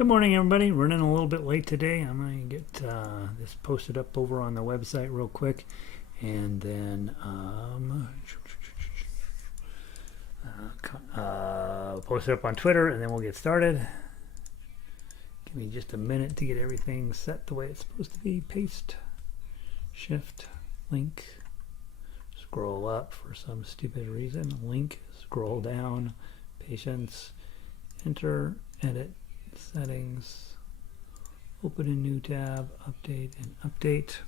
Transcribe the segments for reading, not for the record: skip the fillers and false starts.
Good morning, everybody. Running a little bit late today. I'm going to get this posted up over on the website real quick, and then post it up on Twitter, and then we'll get started. Give me just a minute to get everything set the way it's supposed to be. Paste, shift, link, scroll up for some stupid reason. Link, scroll down, patience, enter, edit, settings, open a new tab, update and update.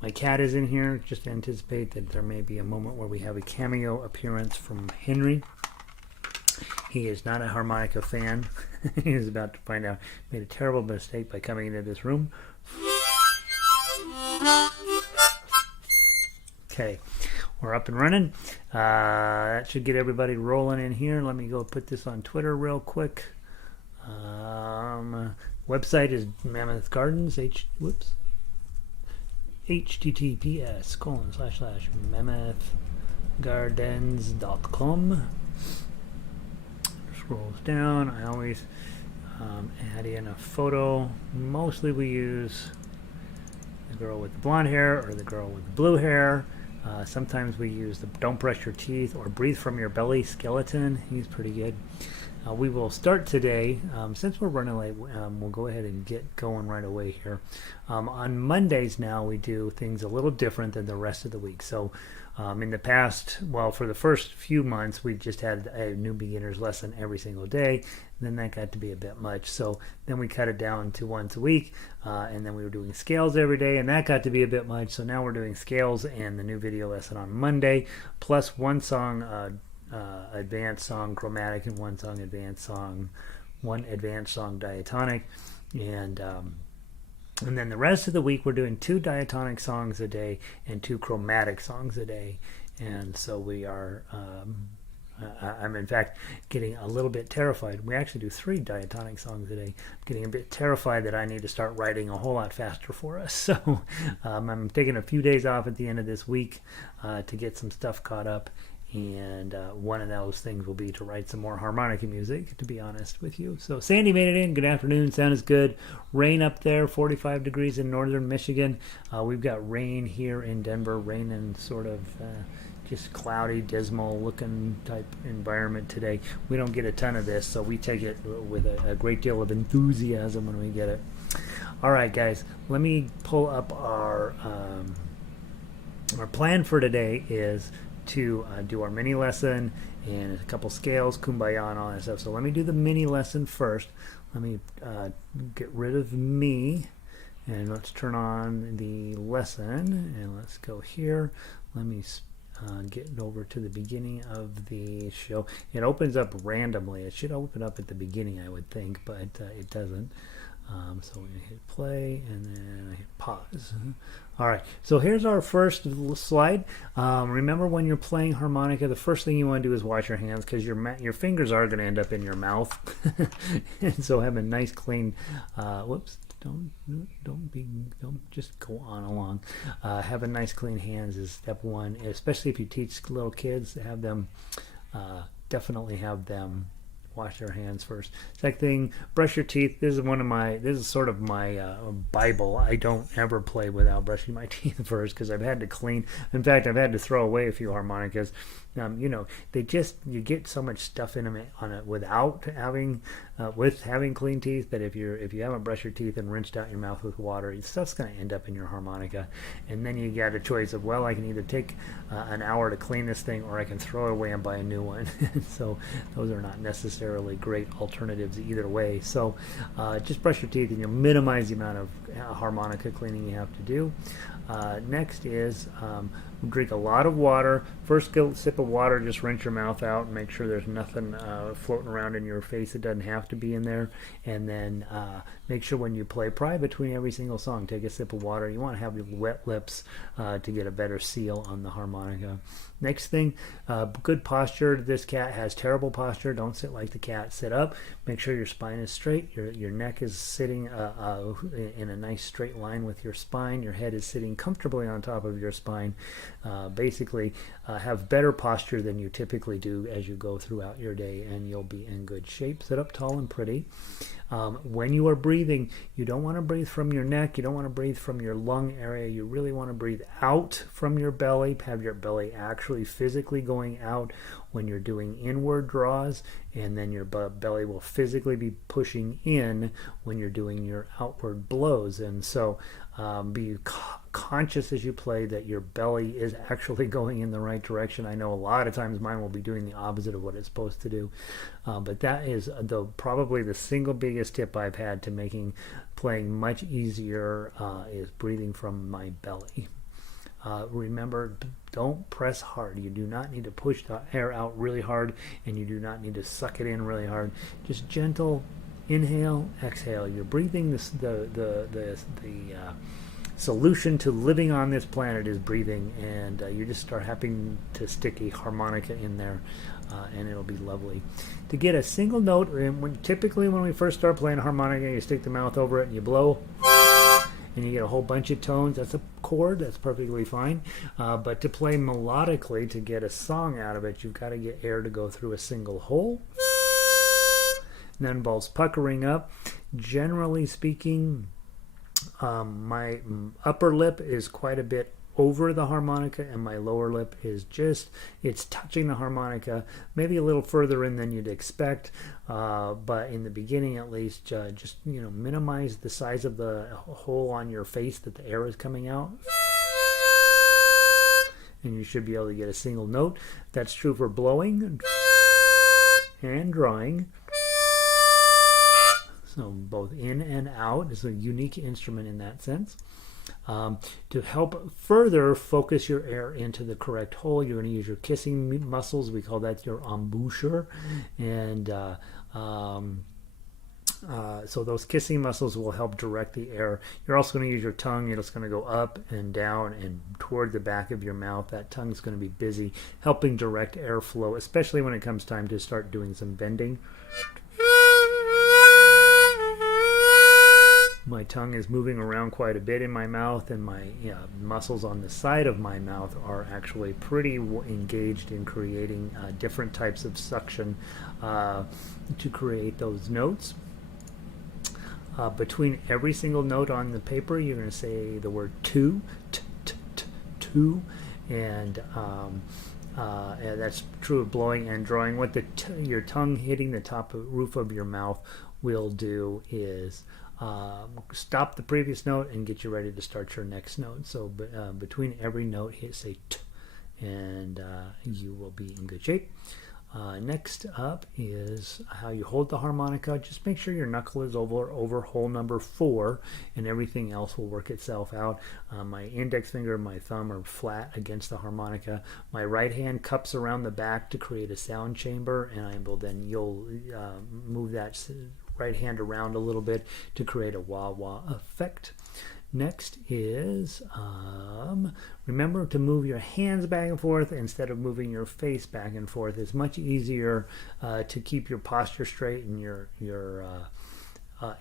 My cat is in here. Just anticipate that there may be a moment where we have a cameo appearance from Henry. He is not a harmonica fan. He is about to find out. Made a terrible mistake by coming into this room. Okay, we're up and running. That should get everybody rolling in here. Let me go put this on Twitter real quick. Website is Mammoth Gardens. https://mammothgardens.com. Scrolls down. I always add in a photo. Mostly we use the girl with the blonde hair or the girl with the blue hair. Sometimes we use the Don't Brush Your Teeth or Breathe From Your Belly skeleton. He's pretty good. We will start today. Since we're running late, we'll go ahead and get going right away here. On Mondays now, we do things a little different than the rest of the week. So in the past, well, for the first few months, we just had a new beginner's lesson every single day. Then that got to be a bit much. So then we cut it down to once a week. And then we were doing scales every day, and that got to be a bit much. So now we're doing scales and the new video lesson on Monday, plus one song, advanced song chromatic, and one advanced song diatonic, and then the rest of the week we're doing 2 diatonic songs a day and 2 chromatic songs a day. And so we are I'm in fact getting a little bit terrified. We actually do 3 diatonic songs a day. I'm getting a bit terrified that I need to start writing a whole lot faster for us. So I'm taking a few days off at the end of this week to get some stuff caught up. And one of those things will be to write some more harmonica music, to be honest with you. So Sandy made it in. Good afternoon. Sound is good. Rain up there, 45 degrees in northern Michigan. We've got rain here in Denver. Rain and sort of just cloudy, dismal looking type environment today. We don't get a ton of this, so we take it with a great deal of enthusiasm when we get it. All right, guys, let me pull up our plan for today is to do our mini lesson and a couple scales, Kumbaya and all that stuff. So let me do the mini lesson first. Let me get rid of me, and let's turn on the lesson, and let's go here. Let me get over to the beginning of the show. It opens up randomly. It should open up at the beginning, I would think, but it doesn't. So we're going to hit play, and then I hit pause. All right, so here's our first slide. Remember, when you're playing harmonica, the first thing you want to do is wash your hands, because your fingers are going to end up in your mouth. And so have a nice clean, whoops, don't just go on along. Have a nice clean hands is step one, especially if you teach little kids. Have them, definitely have them wash their hands first. Second thing, brush your teeth. This is sort of my Bible. I don't ever play without brushing my teeth first, because I've had to clean. In fact, I've had to throw away a few harmonicas. You get so much stuff in them on it without having clean teeth, that if you haven't brushed your teeth and rinsed out your mouth with water, stuff's going to end up in your harmonica. And then you got a choice of, well, I can either take an hour to clean this thing, or I can throw it away and buy a new one. So those are not necessarily great alternatives either way. So just brush your teeth, and you'll minimize the amount of harmonica cleaning you have to do. Next is drink a lot of water. First sip of water, just rinse your mouth out and make sure there's nothing floating around in your face that doesn't have to be in there. And then make sure when you play, probably between every single song, take a sip of water. You want to have your wet lips to get a better seal on the harmonica. Next thing, good posture. This cat has terrible posture. Don't sit like the cat. Sit up. Make sure your spine is straight. Your neck is sitting in a nice straight line with your spine. Your head is sitting comfortably on top of your spine. Basically, have better posture than you typically do as you go throughout your day, and you'll be in good shape. Sit up tall and pretty. When you are breathing, you don't want to breathe from your neck. You don't want to breathe from your lung area. You really want to breathe out from your belly. Have your belly actually physically going out when you're doing inward draws, and then your belly will physically be pushing in when you're doing your outward blows. And so be conscious as you play that your belly is actually going in the right direction. I know a lot of times mine will be doing the opposite of what it's supposed to do, but that is probably the single biggest tip I've had to making playing much easier is breathing from my belly. Remember, don't press hard. You do not need to push the air out really hard, and you do not need to suck it in really hard. Just gentle inhale, exhale. You're breathing the solution to living on this planet is breathing, and you just start having to stick a harmonica in there, and it'll be lovely. To get a single note, typically when we first start playing harmonica, you stick the mouth over it and you blow, and you get a whole bunch of tones. That's a chord. That's perfectly fine. But to play melodically, to get a song out of it, you've got to get air to go through a single hole. And that involves puckering up. Generally speaking, my upper lip is quite a bit over the harmonica, and my lower lip is it's touching the harmonica, maybe a little further in than you'd expect, but in the beginning at least, just minimize the size of the hole on your face that the air is coming out, and you should be able to get a single note. That's true for blowing and drawing. So both in and out. It's a unique instrument in that sense. To help further focus your air into the correct hole, you're going to use your kissing muscles. We call that your embouchure. And so those kissing muscles will help direct the air. You're also going to use your tongue. It's going to go up and down and toward the back of your mouth. That tongue's going to be busy helping direct airflow, especially when it comes time to start doing some bending. My tongue is moving around quite a bit in my mouth, and my muscles on the side of my mouth are actually pretty engaged in creating different types of suction to create those notes. Between every single note on the paper, you're going to say the word two, two, and that's true of blowing and drawing. What your tongue hitting the roof of your mouth will do is stop the previous note and get you ready to start your next note. So between every note, say t, and you will be in good shape. Next up is how you hold the harmonica. Just make sure your knuckle is over hole number 4, and everything else will work itself out. My index finger and my thumb are flat against the harmonica. My right hand cups around the back to create a sound chamber, and you'll move that right hand around a little bit to create a wah-wah effect. Next is remember to move your hands back and forth instead of moving your face back and forth. It's much easier to keep your posture straight and your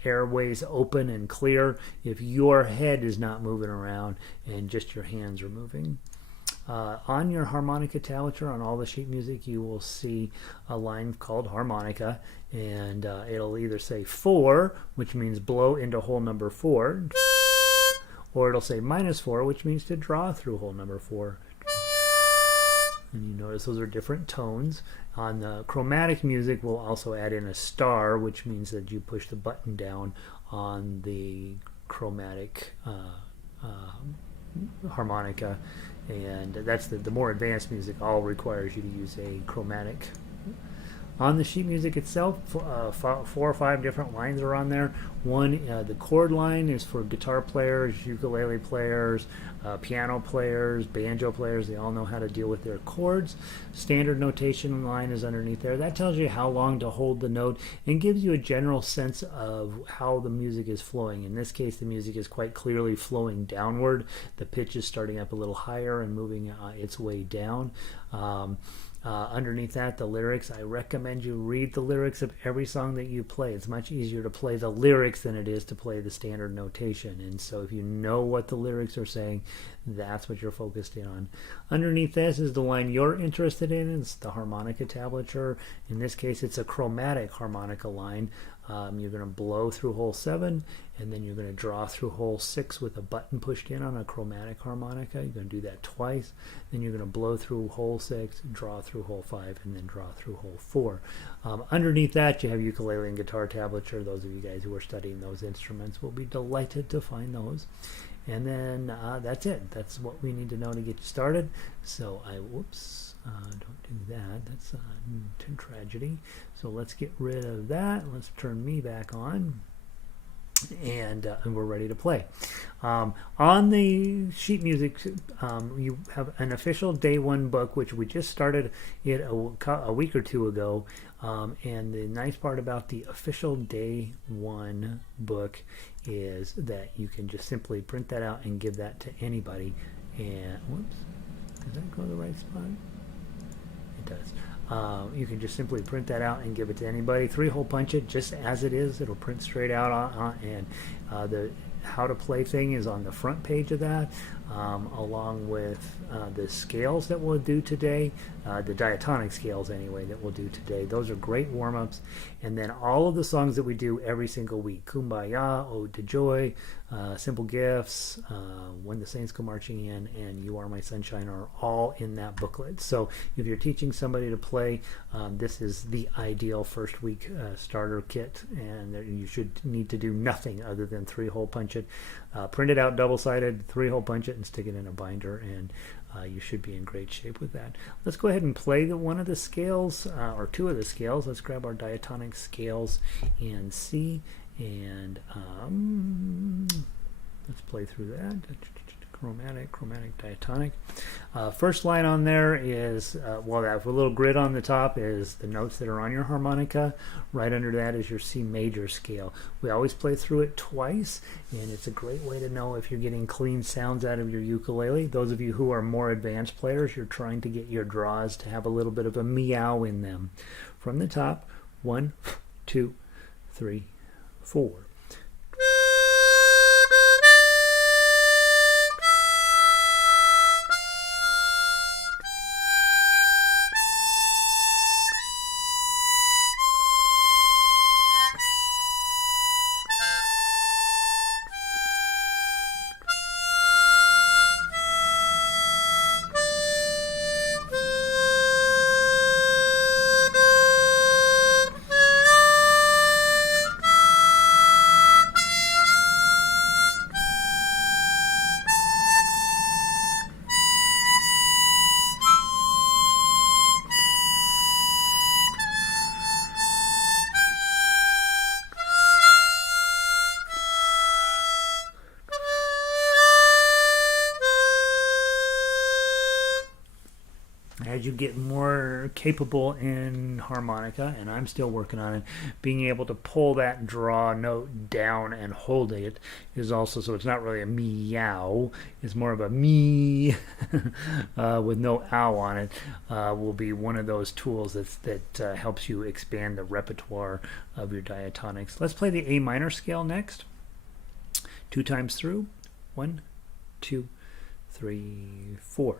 airways open and clear if your head is not moving around and just your hands are moving. On your harmonica tablature, on all the sheet music, you will see a line called harmonica, and it'll either say 4, which means blow into hole number 4, or it'll say -4, which means to draw through hole number 4. And you notice those are different tones. On the chromatic music, we'll also add in a star, which means that you push the button down on the chromatic harmonica, and that's the more advanced music all requires you to use a chromatic On the sheet music itself, 4 or 5 different lines are on there. One, the chord line is for guitar players, ukulele players, piano players, banjo players. They all know how to deal with their chords. Standard notation line is underneath there. That tells you how long to hold the note and gives you a general sense of how the music is flowing. In this case, the music is quite clearly flowing downward. The pitch is starting up a little higher and moving its way down. Underneath that, the lyrics. I recommend you read the lyrics of every song that you play. It's much easier to play the lyrics than it is to play the standard notation. And so if you know what the lyrics are saying, that's what you're focused in on. Underneath this is the line you're interested in. It's the harmonica tablature. In this case, it's a chromatic harmonica line. You're going to blow through hole 7, and then you're going to draw through hole 6 with a button pushed in on a chromatic harmonica. You're going to do that twice. Then you're going to blow through hole 6, draw through hole 5, and then draw through hole 4. Underneath that, you have ukulele and guitar tablature. Those of you guys who are studying those instruments will be delighted to find those. And then that's it. That's what we need to know to get you started. So don't do that. That's a tragedy. So let's get rid of that. Let's turn me back on. And we're ready to play. On the sheet music, you have an official day 1 book, which we just started it a week or 2 ago. And the nice part about the official day 1 book is that you can just simply print that out and give that to anybody. And whoops, does that go to the right spot? It does. You can just simply print that out and give it to anybody. 3-hole punch it just as it is. It'll print straight out and the how to play thing is on the front page of that, along with the scales that we'll do today, the diatonic scales anyway that we'll do today. Those are great warm-ups. And then all of the songs that we do every single week, Kumbaya, Ode to Joy, Simple Gifts, When the Saints Go Marching In, and You Are My Sunshine are all in that booklet. So if you're teaching somebody to play, this is the ideal first week starter kit, and you should need to do nothing other than 3-hole punch it, print it out double-sided, 3-hole punch it, and stick it in a binder, and you should be in great shape with that. Let's go ahead and play one of the scales, or 2 of the scales. Let's grab our diatonic scales in C, and let's play through that. Chromatic, diatonic. First line on there is, that little grid on the top is the notes that are on your harmonica. Right under that is your C major scale. We always play through it twice, and it's a great way to know if you're getting clean sounds out of your ukulele. Those of you who are more advanced players, you're trying to get your draws to have a little bit of a meow in them. From the top, 1, 2, 3, 4. As you get more capable in harmonica, and I'm still working on it, being able to pull that draw note down and hold it is also, so it's not really a meow, it's more of a me with no ow on it, will be one of those tools that helps you expand the repertoire of your diatonics. Let's play the A minor scale next. 2 times through. 1, 2, 3, 4.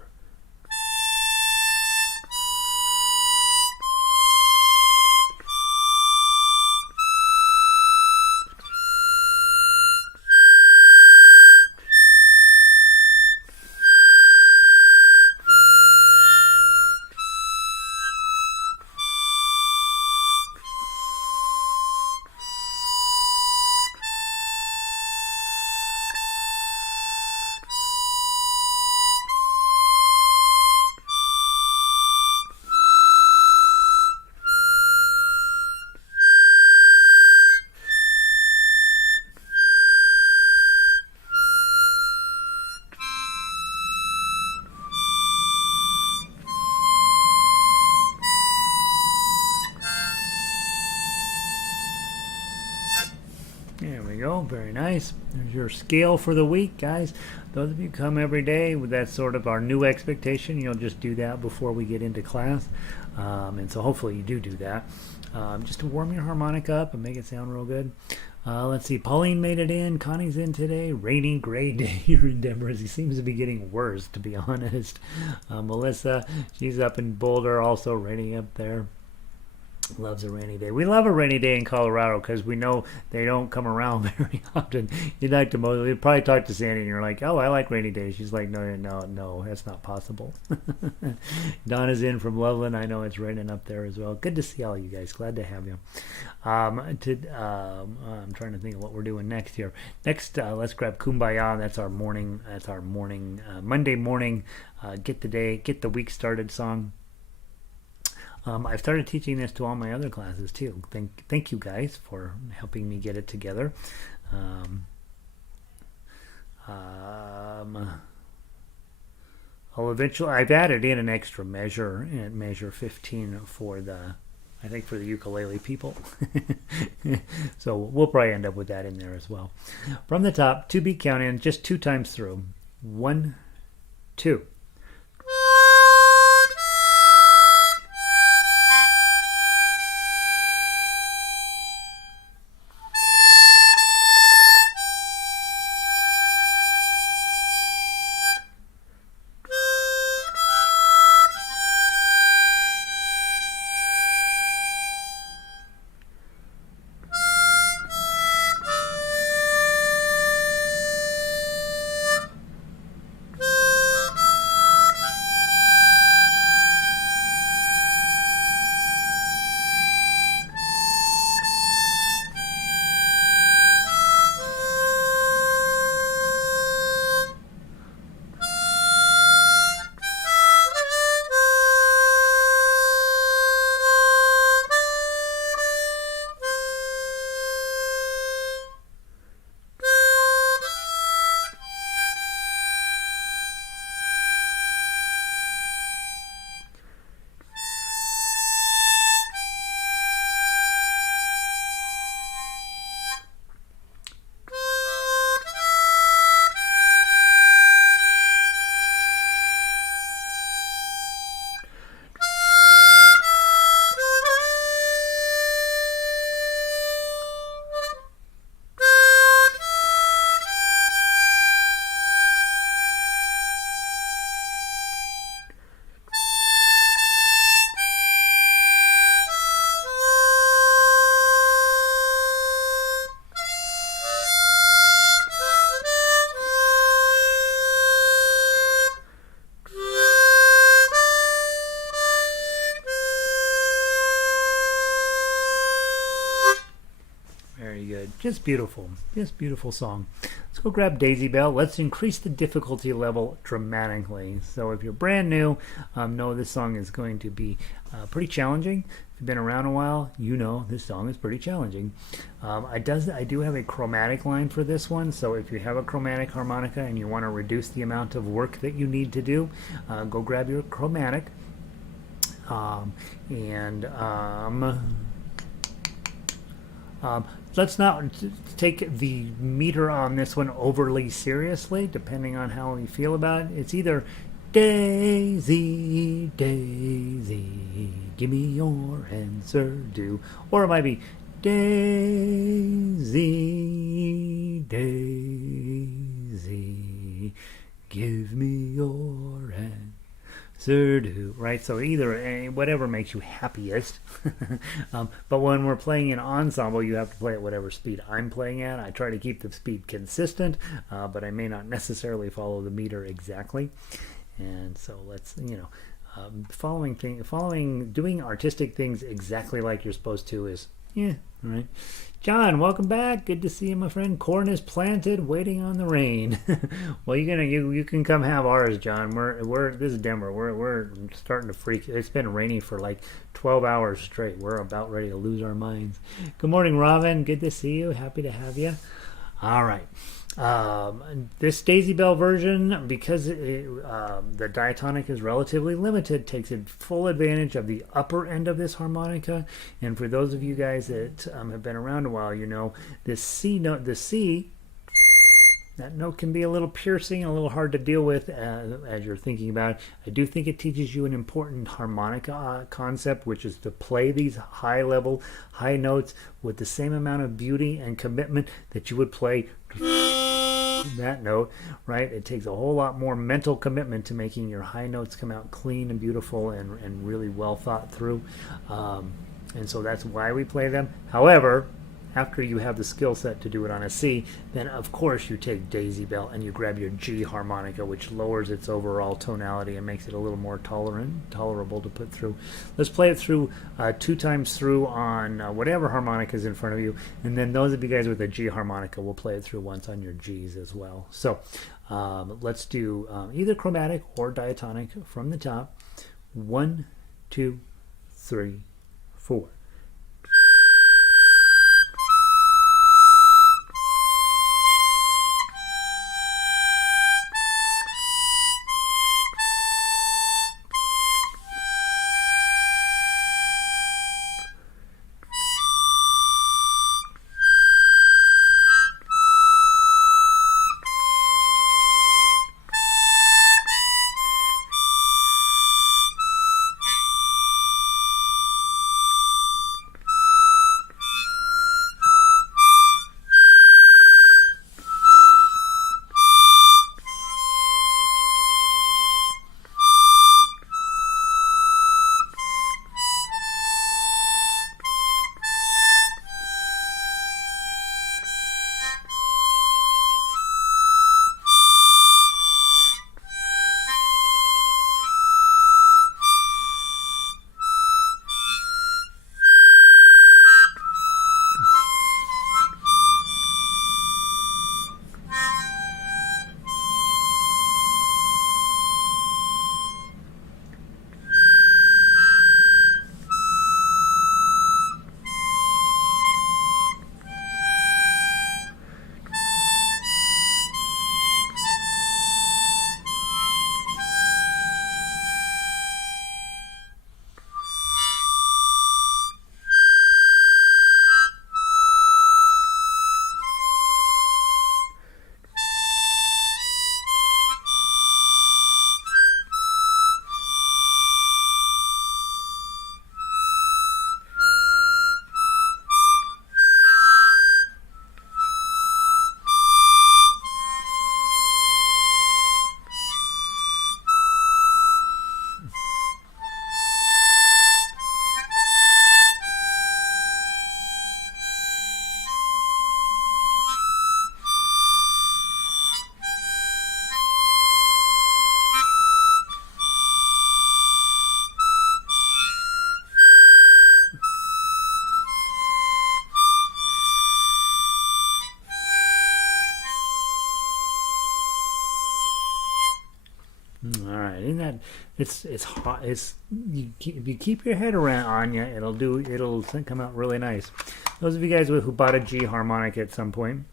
There we go. Very nice. There's your scale for the week, guys. Those of you come every day, that's sort of our new expectation. You'll just do that before we get into class. And so hopefully you do that. Just to warm your harmonica up and make it sound real good. Let's see. Pauline made it in. Connie's in today. Rainy, gray day here in Denver. He seems to be getting worse, to be honest. Melissa, she's up in Boulder, also raining up there. Loves a rainy day. We love a rainy day in Colorado because we know they don't come around very often. You'd probably talk to Sandy and you're like, oh, I like rainy days. She's like, no, that's not possible. Donna's in from Loveland. I know it's raining up there as well. Good to see all you guys. Glad to have you. I'm trying to think of what we're doing next here. Next, let's grab Kumbaya. That's our morning. Monday morning. Get the week started song. I've started teaching this to all my other classes too. Thank you guys for helping me get it together. I've added in an extra measure at measure 15 for the ukulele people. So we'll probably end up with that in there as well. From the top, 2-beat count in, just 2 times through. 1, 2. Just beautiful song. Let's go grab Daisy Bell. Let's increase the difficulty level dramatically. So if you're brand new, know this song is going to be pretty challenging. If you've been around a while, you know this song is pretty challenging. I do have a chromatic line for this one, so if you have a chromatic harmonica and you want to reduce the amount of work that you need to do, go grab your chromatic. Let's not take the meter on this one overly seriously, depending on how we feel about it. It's either Daisy, Daisy, give me your answer, do. Or it might be Daisy, Daisy, give me your answer. Do, right? So either whatever makes you happiest. But when we're playing an ensemble, you have to play at whatever speed I'm playing at. I try to keep the speed consistent, but I may not necessarily follow the meter exactly. And so let's, doing artistic things exactly like you're supposed to is, all right. John, welcome back. Good to see you, my friend. Corn is planted, waiting on the rain. Well, you can come have ours, John. This is Denver. We're starting to freak. It's been raining for like 12 hours straight. We're about ready to lose our minds. Good morning, Robin. Good to see you. Happy to have you. All right. This Daisy Bell version, because the diatonic is relatively limited, takes full advantage of the upper end of this harmonica. And for those of you guys that have been around a while, you know this C note, the C, that note can be a little piercing, a little hard to deal with as you're thinking about it. I do think it teaches you an important harmonica concept, which is to play these high level, high notes with the same amount of beauty and commitment that you would play that note, right? It takes a whole lot more mental commitment to making your high notes come out clean and beautiful and really well thought through. And so that's why we play them. However, after you have the skill set to do it on a C, then of course you take Daisy Bell and you grab your G harmonica, which lowers its overall tonality and makes it a little more tolerable to put through. Let's play it through 2 times through on whatever harmonica is in front of you, and then those of you guys with a G harmonica will play it through once on your Gs as well. So let's do either chromatic or diatonic from the top. 1, 2, 3, 4. All right, isn't that it's hot? It's if you keep your head around on you, it'll come out really nice. Those of you guys who bought a G harmonica at some point,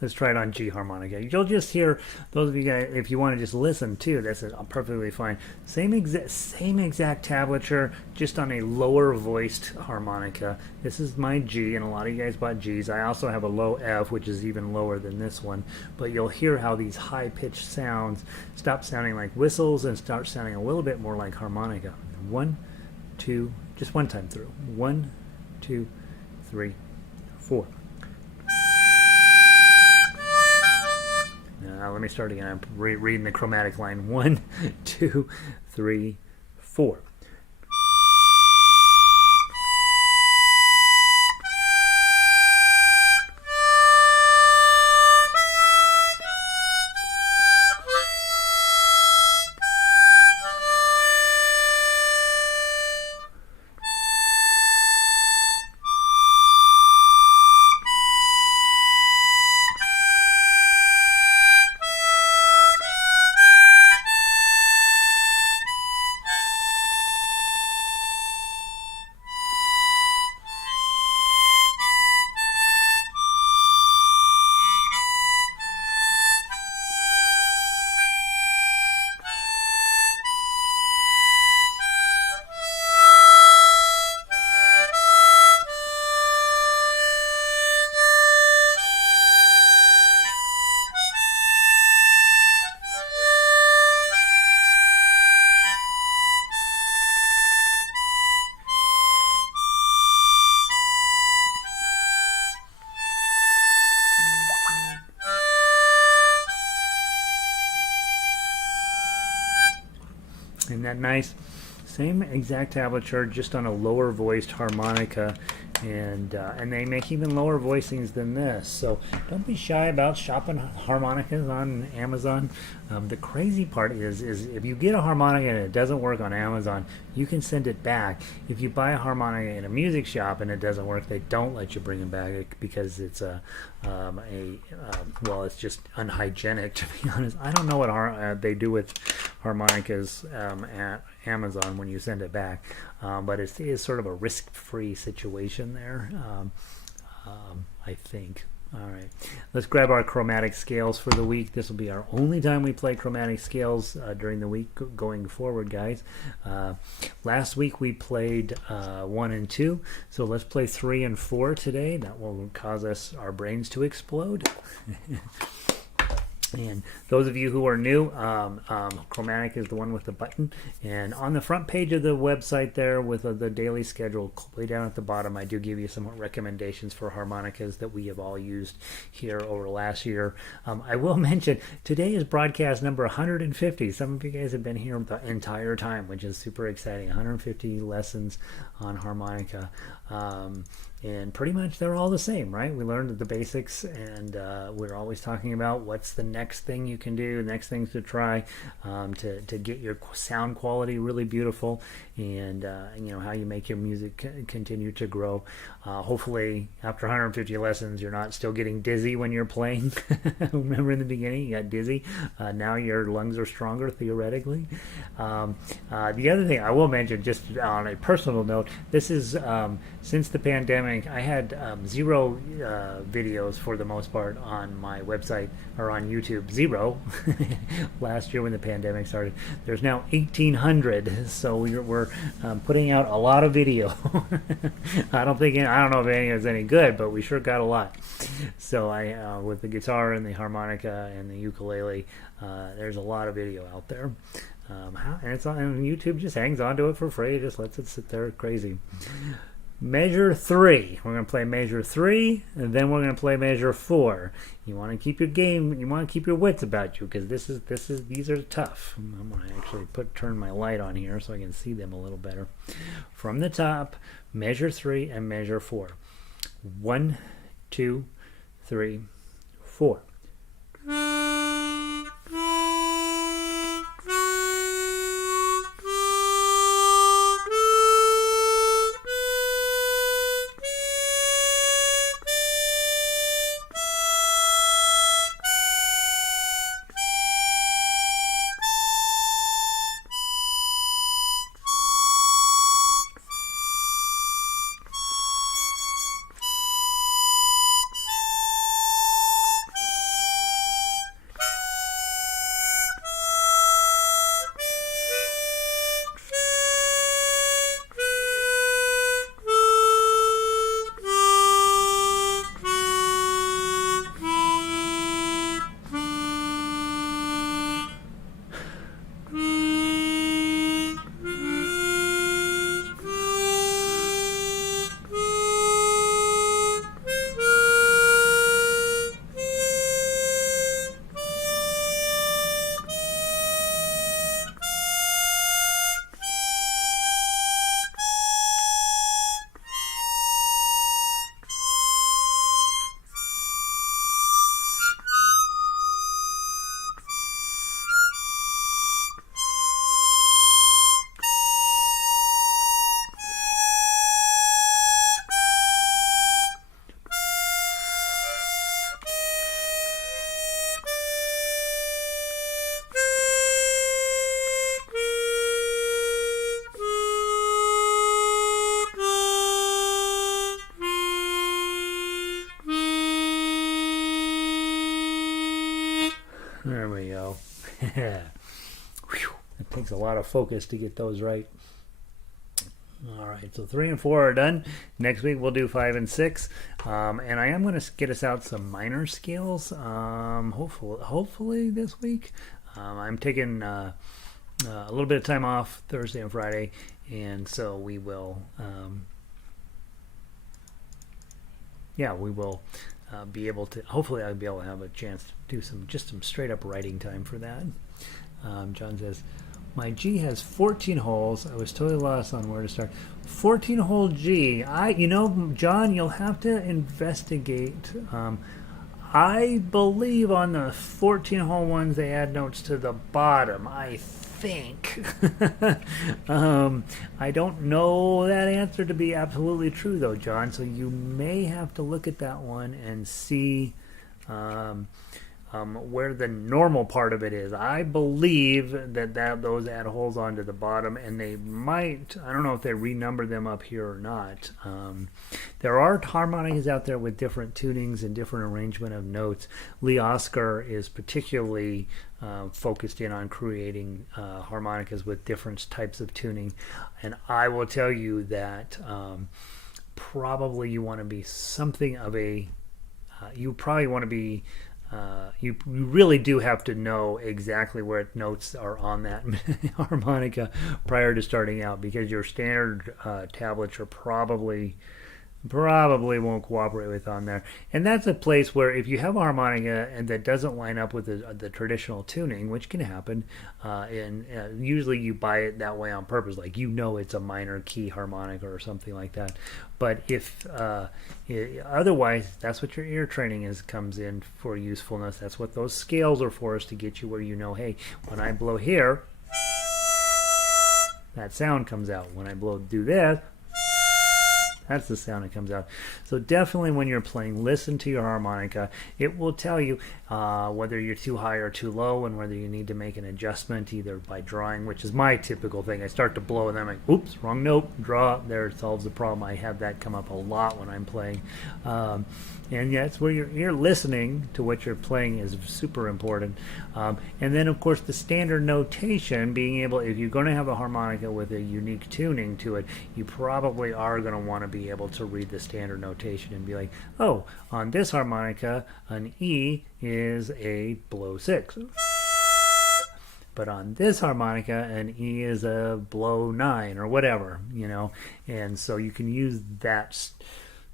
let's try it on G harmonica. You'll just hear, those of you guys, if you want to just listen too, that's perfectly fine. Same exact tablature, just on a lower voiced harmonica. This is my G, and a lot of you guys bought Gs. I also have a low F, which is even lower than this one. But you'll hear how these high-pitched sounds stop sounding like whistles and start sounding a little bit more like harmonica. 1, 2, just one time through. 1, 2, 3, 4. Let me start again. I'm reading the chromatic line. 1, 2, 3, 4. that nice? Same exact tablature, just on a lower voiced harmonica, and they make even lower voicings than this. So don't be shy about shopping harmonicas on Amazon. The crazy part is if you get a harmonica and it doesn't work on Amazon, you can send it back. If you buy a harmonica in a music shop and it doesn't work, they don't let you bring it back because it's well, it's just unhygienic, to be honest. I don't know what they do with harmonicas at Amazon when you send it back, but it is sort of a risk-free situation there, I think. All right, let's grab our chromatic scales for the week. This will be our only time we play chromatic scales during the week going forward, guys. Last week we played 1 and 2, so let's play 3 and 4 today. That will cause our brains to explode. And those of you who are new, Chromatic is the one with the button. And on the front page of the website there with the daily schedule, way down at the bottom, I do give you some recommendations for harmonicas that we have all used here over last year. I will mention, today is broadcast number 150. Some of you guys have been here the entire time, which is super exciting. 150 lessons on harmonica. And pretty much they're all the same, right? We learned the basics, and we're always talking about what's the next thing you can do, next things to try to get your sound quality really beautiful, and you know, how you make your music continue to grow. Hopefully, after 150 lessons, you're not still getting dizzy when you're playing. Remember in the beginning, you got dizzy. Now your lungs are stronger, theoretically. The other thing I will mention, just on a personal note, this is since the pandemic, I had 0 videos for the most part on my website or on YouTube. 0 last year when the pandemic started. There's now 1,800, so we're putting out a lot of video. I don't know if any is any good, but we sure got a lot. So I with the guitar and the harmonica and the ukulele, there's a lot of video out there. And it's on, and YouTube just hangs on to it for free, just lets it sit there crazy. Measure 3. We're going to play measure 3, and then we're going to play measure 4. You want to keep your game, you want to keep your wits about you, because these are tough. I'm going to actually turn my light on here so I can see them a little better. From the top, measure 3 and measure 4. 1, 2, 3, 4. There we go. It takes a lot of focus to get those right. All right, so 3 and 4 are done. Next week we'll do 5 and 6, and I am going to get us out some minor scales. Hopefully this week. I'm taking a little bit of time off Thursday and Friday, and so we will. We will be able to. Hopefully, I'll be able to have a chance to do some straight up writing time for that. John says, My G has 14 holes. I was totally lost on where to start. 14-hole G. John, you'll have to investigate. I believe on the 14-hole ones they add notes to the bottom. I think. I don't know that answer to be absolutely true, though, John. So you may have to look at that one and see where the normal part of it is. I believe that those add holes onto the bottom, and they might, I don't know if they renumber them up here or not. There are harmonicas out there with different tunings and different arrangement of notes. Lee Oscar is particularly focused in on creating harmonicas with different types of tuning, and I will tell you that probably you want to be something of a you probably want to be you really do have to know exactly where notes are on that harmonica prior to starting out, because your standard tablature probably won't cooperate with on there. And that's a place where if you have a harmonica and that doesn't line up with the traditional tuning, which can happen, and usually you buy it that way on purpose, like it's a minor key harmonica or something like that. But if otherwise, that's what your ear training comes in for usefulness. That's what those scales are for, is to get you where hey, when I blow here, that sound comes out. When I do this, that's the sound that comes out. So definitely when you're playing, listen to your harmonica. It will tell you whether you're too high or too low, and whether you need to make an adjustment either by drawing, which is my typical thing. I start to blow and then I'm like, oops, wrong note, draw, there, it solves the problem. I have that come up a lot when I'm playing. And that's where you're listening to what you're playing is super important. And then, of course, the standard notation, being able, if you're going to have a harmonica with a unique tuning to it, you probably are going to want to be able to read the standard notation and be like, oh, on this harmonica, an E is a blow 6. But on this harmonica, an E is a blow 9 or whatever, And so you can use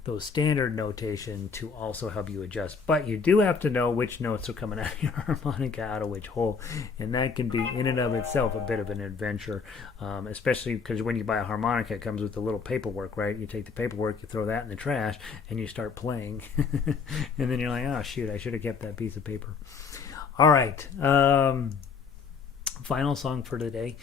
those standard notation to also help you adjust. But you do have to know which notes are coming out of your harmonica, out of which hole, and that can be in and of itself a bit of an adventure, especially because when you buy a harmonica, it comes with the little paperwork, right? You take the paperwork, you throw that in the trash, and you start playing. And then you're like, oh shoot, I should have kept that piece of paper. All right. Final song for today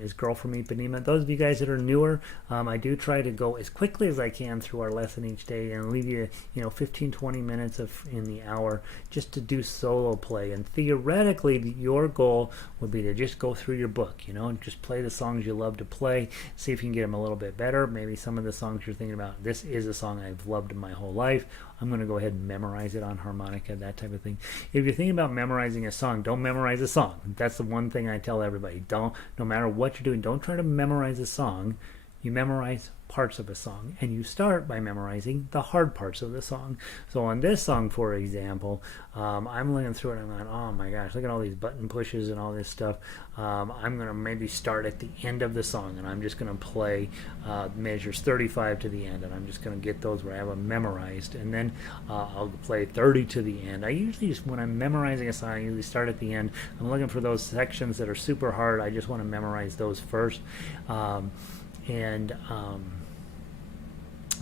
is Girl from Ipanema. Those of you guys that are newer, I do try to go as quickly as I can through our lesson each day and leave you 15-20 minutes in the hour just to do solo play. And theoretically, your goal would be to just go through your book, and just play the songs you love to play, see if you can get them a little bit better. Maybe some of the songs you're thinking about, this is a song I've loved in my whole life, I'm going to go ahead and memorize it on harmonica, that type of thing. If you're thinking about memorizing a song, don't memorize a song. That's the one thing I tell everybody. No matter what you're doing, don't try to memorize a song. You memorize parts of a song, and you start by memorizing the hard parts of the song. So on this song, for example, I'm looking through it and I'm going, oh my gosh, look at all these button pushes and all this stuff. I'm going to maybe start at the end of the song, and I'm just going to play measures 35 to the end, and I'm just going to get those where I have them memorized, and then I'll play 30 to the end. I usually just, when I'm memorizing a song, I usually start at the end. I'm looking for those sections that are super hard. I just want to memorize those first.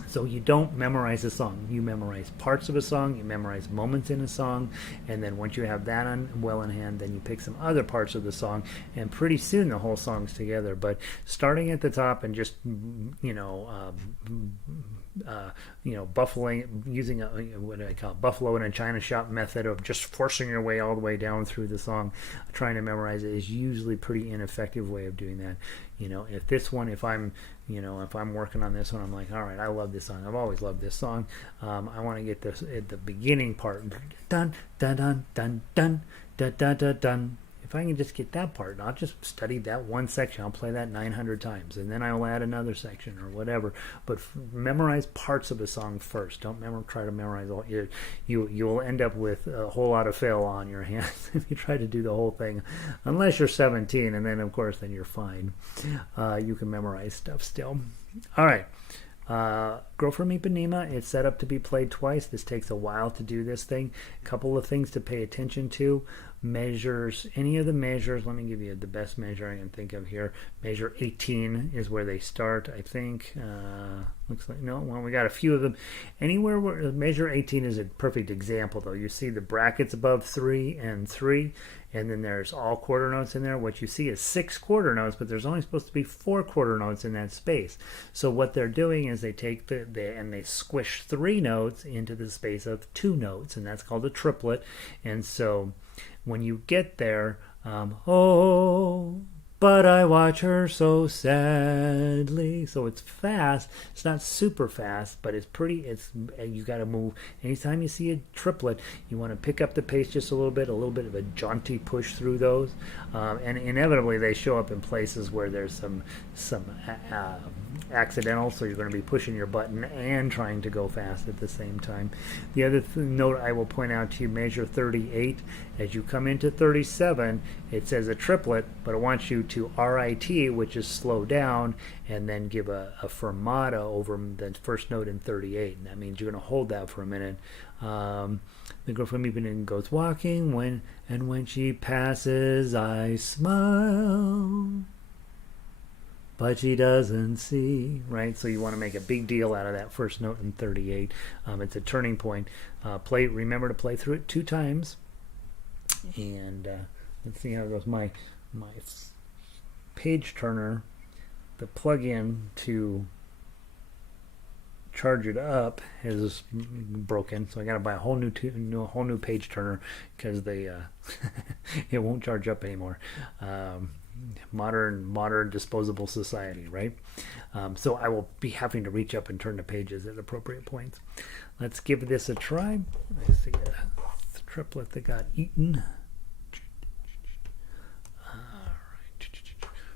So you don't memorize a song. You memorize parts of a song, you memorize moments in a song, and then once you have that well in hand, then you pick some other parts of the song, and pretty soon the whole song's together. But starting at the top and just buffaloing, using what do I call it, buffalo in a china shop method of just forcing your way all the way down through the song, trying to memorize it, is usually a pretty ineffective way of doing that. If I'm working on this one, I'm like, all right, I love this song. I've always loved this song. I want to get this at the beginning part. Dun dun dun dun dun dun dun dun dun. If I can just get that part, I'll just study that one section. I'll play that 900 times, and then I'll add another section or whatever. But memorize parts of a song first. Don't try to memorize all. You'll end up with a whole lot of fail on your hands if you try to do the whole thing, unless you're 17, and then of course then you're fine. You can memorize stuff still. All right. Girl from Ipanema, it's set up to be played twice. This takes a while to do this thing. A couple of things to pay attention to. measures, any of the measures, let me give you the best measure I can think of here. Measure 18 is where they start, I think. Looks like, no, well, we got a few of them. Anywhere where measure 18 is a perfect example, though. You see the brackets above 3 and 3, and then there's all quarter notes in there. What you see is 6 quarter notes, but there's only supposed to be 4 quarter notes in that space. So what they're doing is they take and they squish 3 notes into the space of 2 notes, and that's called a triplet. And so when you get there, oh, but I watch her so sadly. So it's fast. It's not super fast, but it's pretty. You got to move. Anytime you see a triplet, you want to pick up the pace just a little bit of a jaunty push through those. And inevitably, they show up in places where there's some accidental, so you're going to be pushing your button and trying to go fast at the same time. The other note I will point out to you, measure 38. As you come into 37, it says a triplet, but it wants you to RIT, which is slow down, and then give a fermata over the first note in 38. And that means you're going to hold that for a minute. The girl from Ipanema goes walking, when she passes, I smile, but she doesn't see, right? So you want to make a big deal out of that first note in 38. It's a turning point. Remember to play through it 2 times. And let's see how it goes. My page turner, the plug-in to charge it up is broken, so I got to buy a whole new page turner because they it won't charge up anymore. Modern disposable society, right? So I will be having to reach up and turn the pages at appropriate points. Let's give this a try. I see a triplet that got eaten. All right.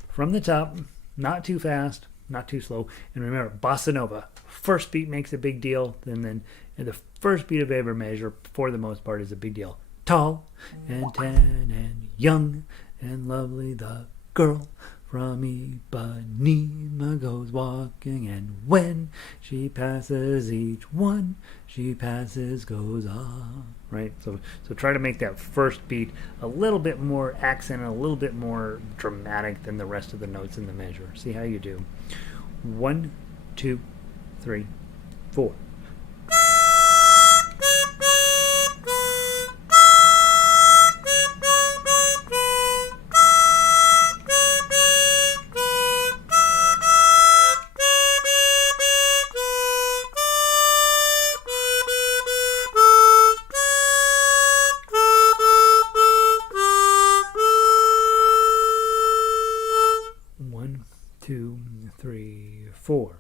From the top, not too fast, not too slow. And remember, bossa nova, first beat makes a big deal, and then the first beat of every measure, for the most part, is a big deal. Tall and tan and young and lovely, the girl from Ipanema goes walking, and when she passes each one, she passes, goes on. Right? So try to make that first beat a little bit more accent and a little bit more dramatic than the rest of the notes in the measure. See how you do. 1, 2, 3, 4. One, two, three, four.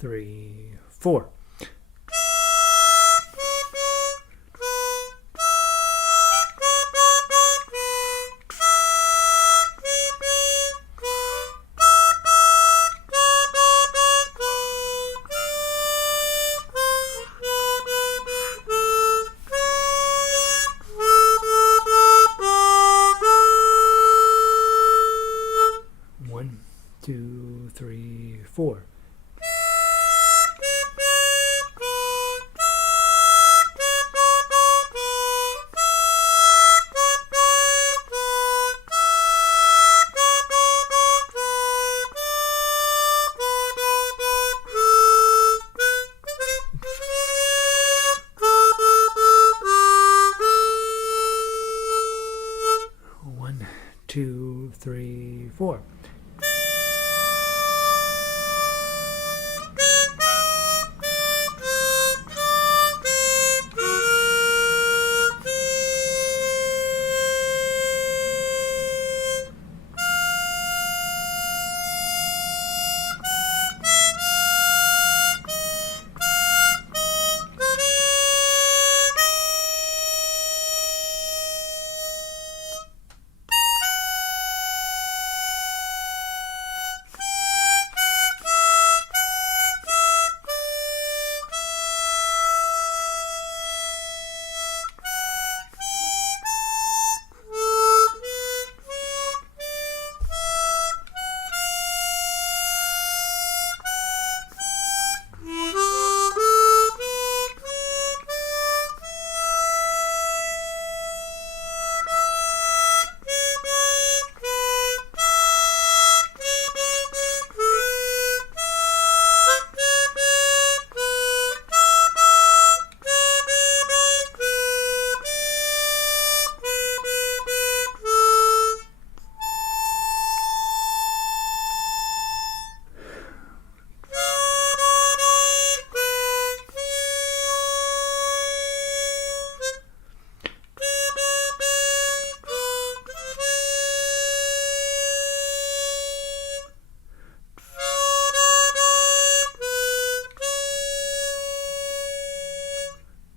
3, 4. 1, 2, 3, 4. One, two, three, four.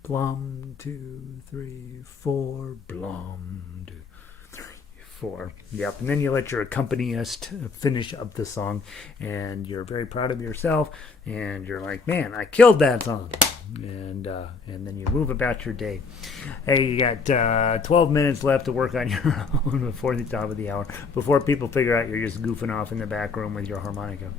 Blum, 2, 3, 4. Blum, 2, 3, 4. Yep. And then you let your accompanist finish up the song, and you're very proud of yourself, and you're like, man, I killed that song. And then you move about your day. Hey, you got 12 minutes left to work on your own before the top of the hour, before people figure out you're just goofing off in the back room with your harmonica.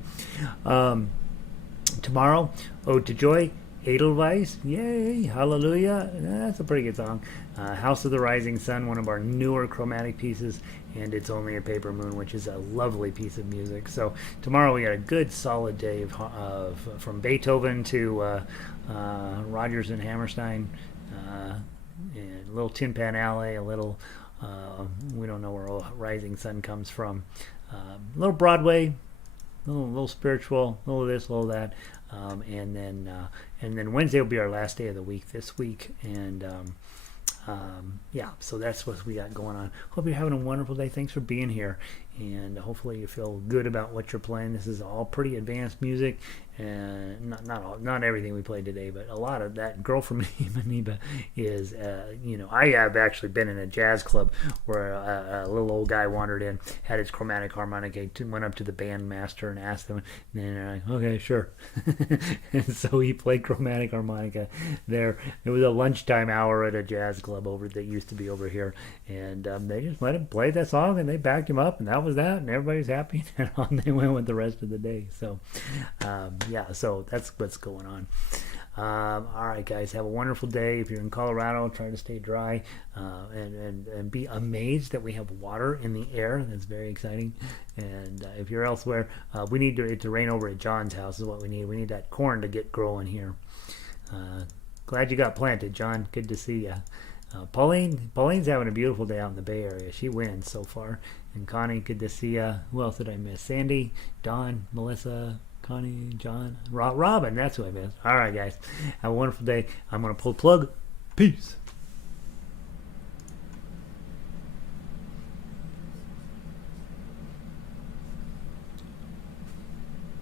Tomorrow, Ode to Joy, Edelweiss, yay, hallelujah, that's a pretty good song. House of the Rising Sun, one of our newer chromatic pieces, and It's Only a Paper Moon, which is a lovely piece of music. So tomorrow we got a good solid day of from Beethoven to Rodgers and Hammerstein, and a little Tin Pan Alley, a little, we don't know where Rising Sun comes from, a little Broadway, a little spiritual, a little this, a little that. And then Wednesday will be our last day of the week this week, and yeah, so that's what we got going on. Hope you're having a wonderful day. Thanks for being here, and hopefully you feel good about what you're playing. This is all pretty advanced music, and not everything we played today, but a lot of that. Girl from Ipanema is, I have actually been in a jazz club where a little old guy wandered in, had his chromatic harmonica, went up to the band master and asked them, and they're like, okay, sure. And so he played chromatic harmonica there. It was a lunchtime hour at a jazz club that used to be over here, and they just let him play that song, and they backed him up, and that was that, and everybody's happy, and on they went with the rest of the day. So yeah, so that's what's going on. All right, guys, have a wonderful day. If you're in Colorado, try to stay dry, and be amazed that we have water in the air. That's very exciting. And if you're elsewhere, we need it to rain over at John's house is what we need. We need that corn to get growing here. Glad you got planted, John. Good to see you. Pauline's having a beautiful day out in the Bay Area. She wins so far. And Connie, good to see you. Who else did I miss? Sandy, Dawn, Melissa, Connie, John, Robin. That's who I missed. All right, guys. Have a wonderful day. I'm going to pull the plug. Peace.